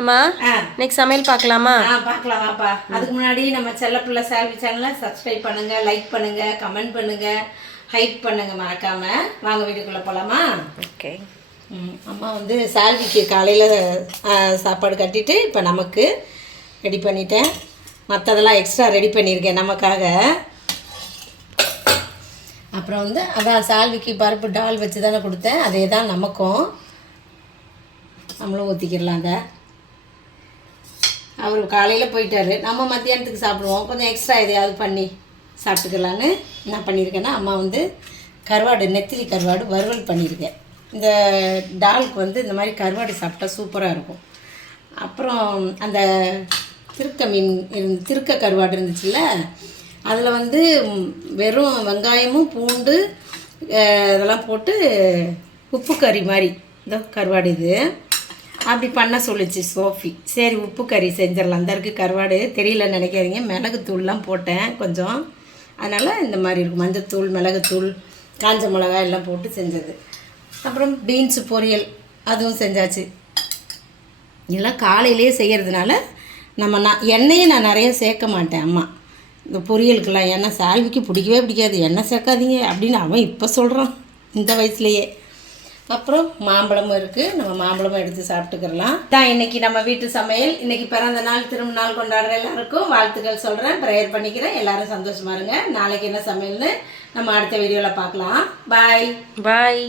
அம்மா நெக்ஸ்ட் சமையல் பார்க்கலாமா? பார்க்கலாம் வாப்பா. அதுக்கு முன்னாடி நம்ம செல்லப்பிள்ளை சால்வி சேனலை சப்ஸ்கிரைப் பண்ணுங்க, லைக் பண்ணுங்க, கமெண்ட் பண்ணுங்க, ஹைப் பண்ணுங்க மறக்காம. வாங்க வீட்டுக்குள்ள போலாமா? ஓகே. அம்மா வந்து சால்விக்கு காலையில் சாப்பாடு கட்டிட்டு இப்போ நமக்கு ரெடி பண்ணிட்டேன். மற்றதெல்லாம் எக்ஸ்ட்ரா ரெடி பண்ணியிருக்கேன் நமக்காக. அப்புறம் வந்து அதான் சால்விக்கு பருப்பு டால் வச்சு தானே கொடுத்தேன், அதே தான் நமக்கும் நம்மளும் ஊற்றிக்கிடலாங்க. அவர் காலையில் போயிட்டார், நம்ம மத்தியானத்துக்கு சாப்பிடுவோம். கொஞ்சம் எக்ஸ்ட்ரா எதையாவது பண்ணி சாப்பிட்டுக்கலான்னு என்ன பண்ணியிருக்கேன்னா, அம்மா வந்து கருவாடு, நெத்திலி கருவாடு வறுவல் பண்ணியிருக்கேன். இந்த டாலுக்கு வந்து இந்த மாதிரி கருவாடு சாப்பிட்டா சூப்பராக இருக்கும். அப்புறம் அந்த திருக்க கருவாடு இருந்துச்சுல்ல, அதில் வந்து வெறும் வெங்காயமும் பூண்டு இதெல்லாம் போட்டு உப்பு கறி மாதிரி இந்த கருவாடு இது அப்படி பண்ண சொல்லிச்சு சோஃபி. சரி உப்பு கறி செஞ்சிடலாம். அந்த இருக்குது கருவாடு, தெரியலன்னு நினைக்காதீங்க. மிளகுத்தூள்லாம் போட்டேன் கொஞ்சம், அதனால் இந்த மாதிரி இருக்கும். மஞ்சத்தூள், மிளகுத்தூள், காஞ்ச மிளகாய் எல்லாம் போட்டு செஞ்சது. அப்புறம் பீன்ஸு பொரியல் அதுவும் செஞ்சாச்சு. இதெல்லாம் காலையிலே செய்கிறதுனால நான் எண்ணெயை நிறைய சேர்க்க மாட்டேன். அம்மா இந்த பொரியலுக்கெல்லாம் எண்ணெய் சால்விக்கு பிடிக்கவே பிடிக்காது, எண்ணெய் சேர்க்காதீங்க அப்படின்னு அவன் இப்போ சொல்கிறான் இந்த வயசுலையே. அப்புறம் மாம்பழமும் இருக்குது, நம்ம மாம்பழமும் எடுத்து சாப்பிட்டுக்கிறலாம். தான் இன்றைக்கி நம்ம வீட்டு சமையல். இன்றைக்கி பிறந்த நாள், திரும்ப நாள் கொண்டாடுற எல்லாருக்கும் வாழ்த்துக்கள் சொல்கிறேன், ப்ரேயர் பண்ணிக்கிறேன். எல்லோரும் சந்தோஷமாக இருங்க. நாளைக்கு என்ன சமையல்னு நம்ம அடுத்த வீடியோவில் பார்க்கலாம். பாய்.